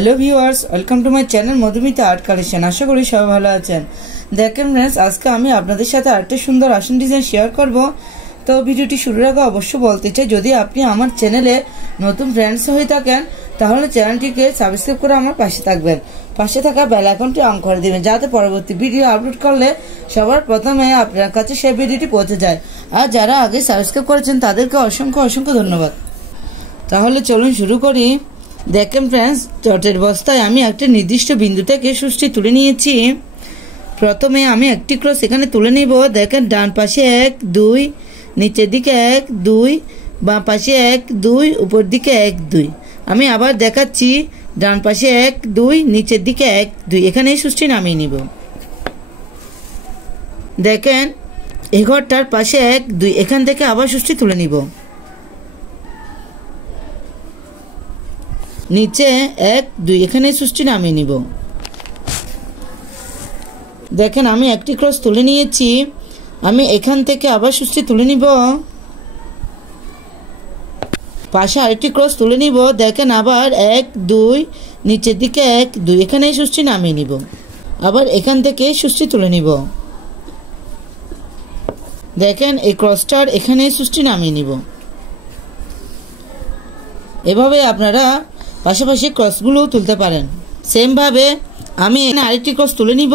Hello viewers, welcome to my channel Madhumita art collection. আশা করি সবাই ভালো আছেন। দেখেন ফ্রেন্ডস, আজকে আমি আপনাদের সাথে আরেকটা সুন্দর আসন ডিজাইন শেয়ার করব। তো ভিডিওটি শুরুর আগে অবশ্যই বলতে চাই, যদি আপনি আমার চ্যানেলে নতুন ফ্রেন্ডস হয়ে থাকেন তাহলে চ্যানেলটিকে সাবস্ক্রাইব করে আমার পাশে থাকবেন, পাশে থাকা বেল আইকনটি অন করে দিবেন, যাতে পরবর্তী ভিডিও আপলোড করলে সবার প্রথমে আপনার কাছে সেই ভিডিওটি পৌঁছে যায়। আর যারা আগে সাবস্ক্রাইব করেছেন তাদেরকে অসংখ্য অসংখ্য ধন্যবাদ। তাহলে চলুন শুরু করি। দেখেন ফ্রেন্ডস, চটের বস্তায় আমি একটা নির্দিষ্ট বিন্দু থেকে সুষ্টি তুলে নিয়েছি। প্রথমে আমি একটি ক্রস এখানে তুলে নিব। দেখেন ডান পাশে 1 2, নিচের দিকে 1 2, বাম পাশে 1 2, উপর দিকে 1 2। আমি আবার দেখাচ্ছি, ডান পাশে 1 2, নিচের দিকে 1 2, এখানে এই সুষ্টি নামিয়ে নিব। দেখেন এই ঘরটার পাশে 1 2, এখান থেকে আবার সুষ্টি তুলে নিব। নিচে 1 2, এখানে সুষ্টি নামিয়ে নিব। দেখেন আমি একটি ক্রস তুলে নিয়েছি, আমি এখান থেকে আবার সুষ্টি তুলে নিব। পাশে আরেকটি ক্রস তুলে নিব। দেখেন আবার 1 2, নিচের দিকে 1 2, এখানে সুষ্টি নামিয়ে নিব। আবার এখান থেকে সুষ্টি তুলে নিব। দেখেন এই ক্রসটার এখানে সুষ্টি নামিয়ে নিব। এভাবে আপনারা পাশাপাশি ক্রসগুলো তুলতে পারেন। সেম ভাবে আমি আরেকটি ক্রস তুলে নিব।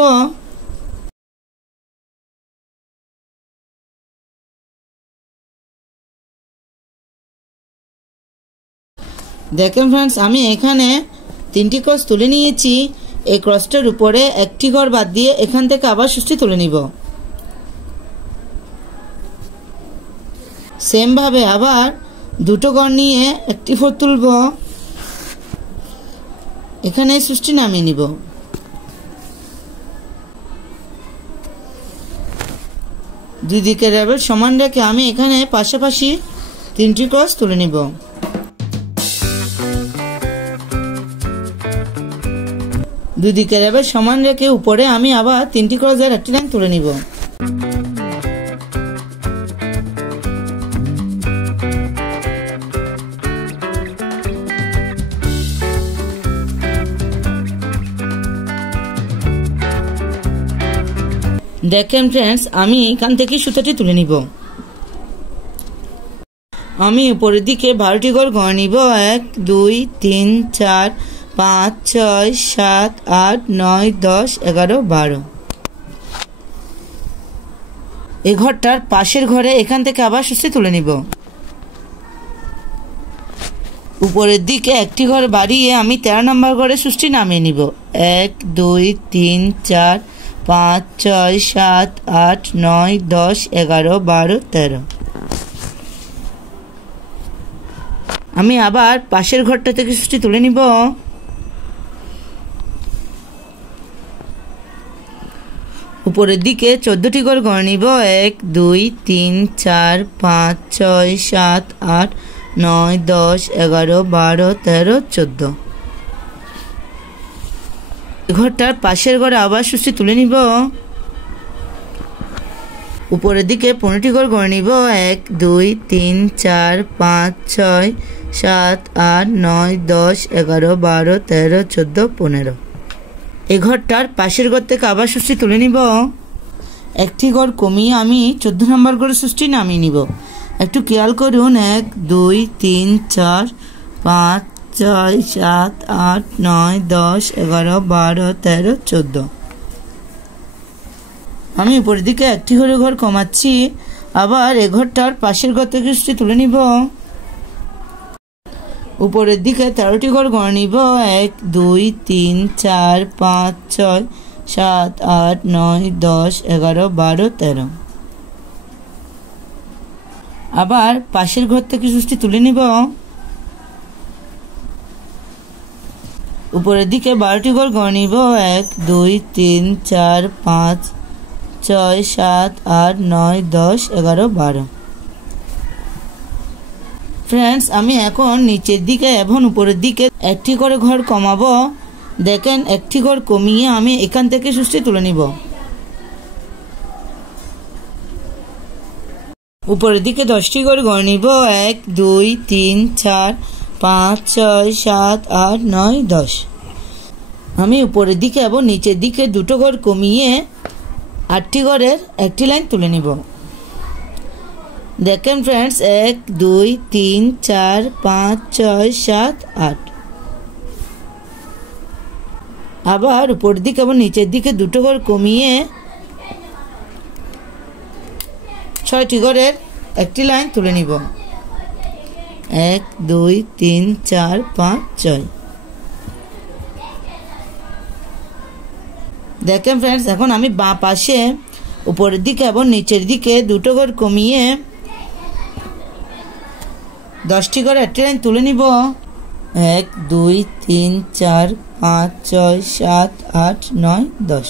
দেখেন ফ্রেন্ডস, আমি এখানে 3টি ক্রস তুলে নিয়েছি। এই ক্রসটার উপরে একটি ঘর বাদ দিয়ে এখান থেকে আবার সুষ্টি তুলে নিব। সেম ভাবে আবার দুটো ঘর নিয়ে একটি ফোর তুলব, এখানে সুষ্টি নামিয়ে নিব। দুই দিকের র্যাবের সমান রেখে আমি এখানে পাশাপাশি 3টি ক্রস তুলে নিব। দুই দিকের র্যাবের সমান রেখে উপরে আমি আবার 3টি ক্রসের একটি লাইন তুলে নিব। দেখেন ফ্রেন্ডস, আমি এখান থেকে সুতাটি তুলে নিব। আমি উপরের দিকে 12টি ঘর গড়ে নিব। 1 2 3 4 5 6 7 8 9 10 11 12। এই ঘরটার পাশের ঘরে এখান থেকে আবার সুষ্টি তুলে নিব। উপরের দিকে একটি ঘর বাড়িয়ে আমি 13 নম্বর ঘরে সুষ্টি নামিয়ে নিব। 1 2 3 4 5 6 7 8 9 10 11 12 13। আমি আবার পাশের ঘরটা থেকে সুষ্টি তুলে নিব। উপরের দিকে 14টি ঘর গড়ে নিব। 1 2 3 4 5 6 7 8 9 10 11 12 13 14। ঘরটার পাশের ঘরে আবার সুষ্টি তুলে নিব। উপরের দিকে 15টি ঘর গড়ে নিব। 1 2 3 4 5 6 7 8 9 10 11 12 13 14 15। এই ঘরটার পাশের ঘর থেকে আবার সুষ্টি তুলে নিব। একটি ঘর কমিয়ে আমি 14 নম্বর ঘরে সুষ্টি নামিয়ে নিব। একটু খেয়াল করুন, 1 2 3 4 5 6 7 8 9 10 11 12 13 14। আমি উপরের দিকে একটি করে ঘর কমাচ্ছি, আবার এ ঘরটার পাশের ঘর থেকে সুষ্টি তুলে নিব। উপরের দিকে 13টি ঘর গড়ে নিব। 1 2 3 4 5 6 7 8 9 10 11 12 13। আবার পাশের ঘর থেকে সুষ্টি তুলে নিব। উপরের দিকে 12টি ঘর গড়ে নিব। 1 2 3 4 5 6 7 8 9 10 11 12। ফ্রেন্ডস, আমি এখন নিচের দিকে এবং উপরের দিকে একটি করে ঘর কমাবো। দেখেন একটি ঘর কমিয়ে আমি এখান থেকে সুষ্টি তুলে নিব। উপরের দিকে 10টি ঘর গড়ে নিব। 1 2 3 4 5 6 7 8 9 10। আমি উপরের দিকে এবং নিচের দিকে দুটো ঘর কমিয়ে 8টি ঘরের একটি লাইন তুলে নিব। দেখেন ফ্রেন্ডস 1 2 3 4 5 6 7 8। আবার উপরের দিকে এবং নিচের দিকে দুটো ঘর কমিয়ে 6টি ঘরের একটি লাইন তুলে নিব। 1 2 3 4 5 6। দেখেন ফ্রেন্ডস এখন আমি বাঁ পাশে উপরের দিকে এবং নিচের দিকে দুটো ঘর কমিয়ে 10টি ঘরে একটি লাইন তুলে নিব। 1 2 3 4 5 6 7 8 9 10।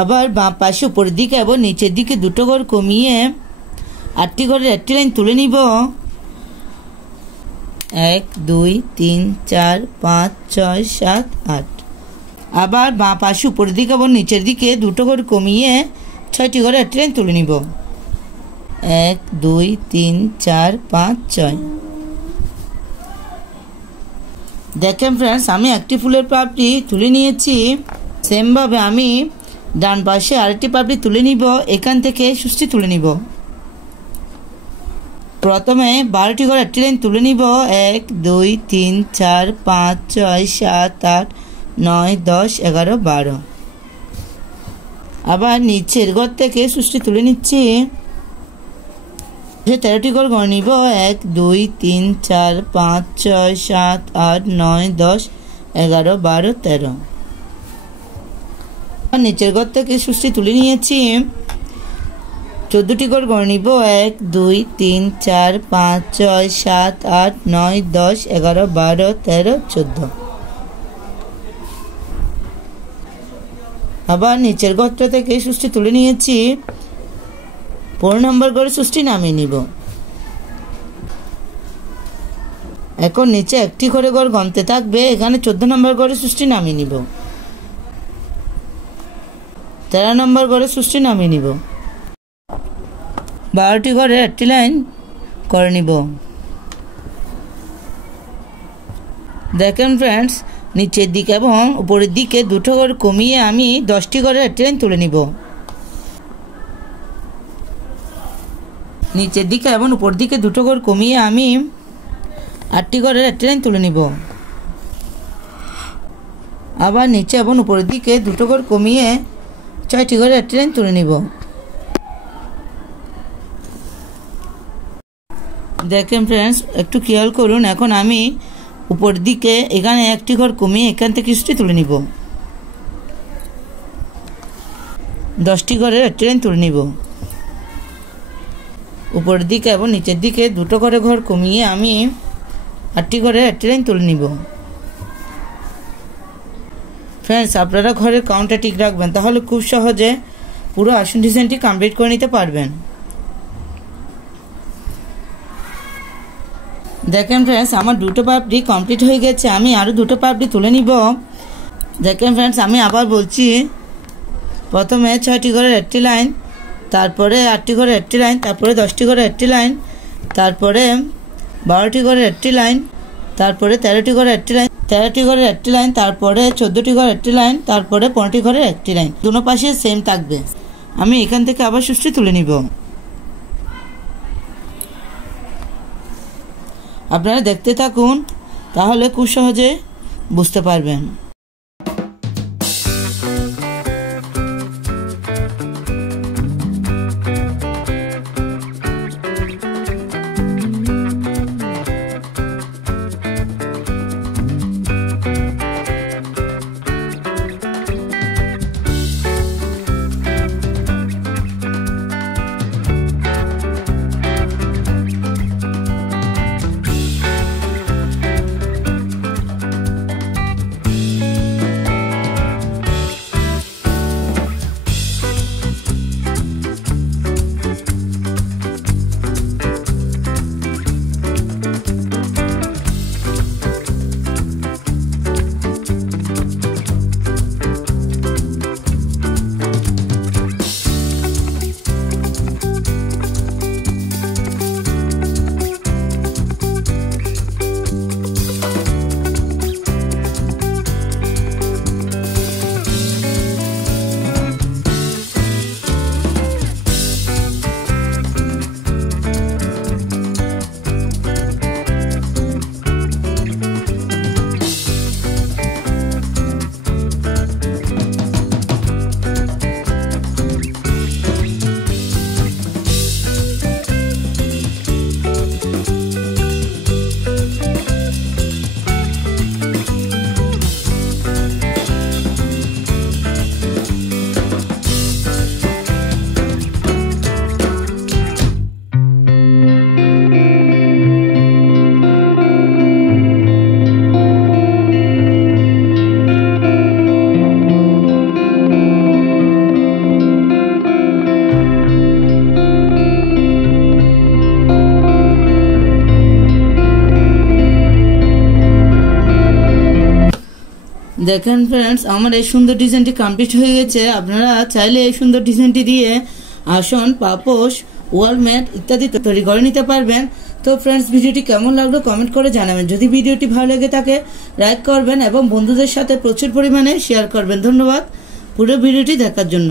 আবার বাঁ পাশে উপরের দিকে এবং নিচের দিকে দুটো ঘর কমিয়ে 8টি ঘরের একটি লাইন তুলে নিব। 1 2 3 4 5 6 7 8। আবার বাঁ পাশে উপরের দিকে এবং নিচের দিকে দুটো ঘর কমিয়ে 6টি ঘরে একটি লাইন তুলে নিব। 1 2 3 4 5 6। দেখেন ফ্রেন্ডস আমি একটি ফুলের পাপড়ি তুলে নিয়েছি। সেম ভাবে আমি ডান পাশে আরেকটি পাপড়ি তুলে নিব। এখান থেকে সুষ্টি তুলে নিব। প্রথমে 12টি ঘরে একটি লাইন তুলে নিব। 1 2 3 4 5 6 7 8 9 10 11 12। আবার নিচের ঘর থেকে সুষ্টি তুলে নিচ্ছি। 13টি ঘর গড়ে নিব। 1 2 3 4 5 6 7 8 9 10 11 12 13। নিচের ঘর থেকে সুষ্টি তুলে নিয়েছি। 14টি ঘর গড়ে নিব। 1 2 3 4 5 6 7 8 9 10 11 12 13 14। আবার নিচের ঘরটা থেকে সুষ্টি তুলে নিয়েছি। 15 নম্বর ঘরে সুষ্টি নামিয়ে নিব। এখন নিচে একটি করে ঘর গমতে থাকবে। এখানে 14 নম্বর ঘরে সুষ্টি নামিয়ে নিব। 13 নম্বর ঘরে সুষ্টি নামিয়ে নিব। 12টি ঘরে একটি লাইন করে নিব। দেখেন ফ্রেন্ডস নিচের দিকে এবং উপরের দিকে দুটো ঘর কমিয়ে আমি 10টি ঘরে একটি লাইন তুলে নিব। নিচের দিকে এবং উপর দিকে দুটো ঘর কমিয়ে আমি 8টি ঘরের একটি লাইন তুলে নিব। আবার নিচে এবং উপরের দিকে দুটো ঘর কমিয়ে 6টি ঘরের একটি লাইন তুলে নিব। দেখেন ফ্রেন্ডস একটু খেয়াল করুন। এখন আমি উপর দিকে এখানে একটি ঘর কমিয়ে এখান থেকে সুষ্টি তুলে নিব। 10টি ঘরের একটি লাইন তুলে নিব। উপরের দিকে এবং নিচের দিকে দুটো ঘরে ঘর কমিয়ে আমি 8টি ঘরের একটি লাইন তুলে নিব। ফ্রেন্ডস আপনারা ঘরের কাউন্টটা ঠিক রাখবেন, তাহলে খুব সহজে পুরো আসন ডিজাইনটি কমপ্লিট করে নিতে পারবেন। দেখেন ফ্রেন্ডস আমার দুটো পাপড়ি কমপ্লিট হয়ে গেছে। আমি আরও দুটো পাপড়ি তুলে নিব। দেখেন ফ্রেন্ডস আমি আবার বলছি, প্রথমে 6টি ঘরের একটি লাইন, তারপরে 8টি ঘরের একটি লাইন, তারপরে 10টি ঘরের একটি লাইন, তারপরে 12টি ঘরের একটি লাইন, তারপরে 13টি ঘরের একটি লাইন, 13টি ঘরের একটি লাইন, তারপরে 14টি ঘরের একটি লাইন, তারপরে 15টি ঘরের একটি লাইন। দুটো পাশে সেম থাকবে। আমি এখান থেকে আবার সুষ্টি তুলে নিব। আপনারা দেখতে থাকুন, তাহলে খুব সহজে বুঝতে পারবেন। দেখেন ফ্রেন্ডস, আমার এই সুন্দর ডিজাইনটি কমপ্লিট হয়ে গেছে। আপনারা চাইলে এই সুন্দর ডিজাইনটি দিয়ে আসন, পাপোশ, ওয়ালম্যাট ইত্যাদি তৈরি করে নিতে পারবেন। তো ফ্রেন্ডস, ভিডিওটি কেমন লাগলো কমেন্ট করে জানাবেন। যদি ভিডিওটি ভালো লেগে থাকে লাইক করবেন এবং বন্ধুদের সাথে প্রচুর পরিমাণে শেয়ার করবেন। ধন্যবাদ পুরো ভিডিওটি দেখার জন্য।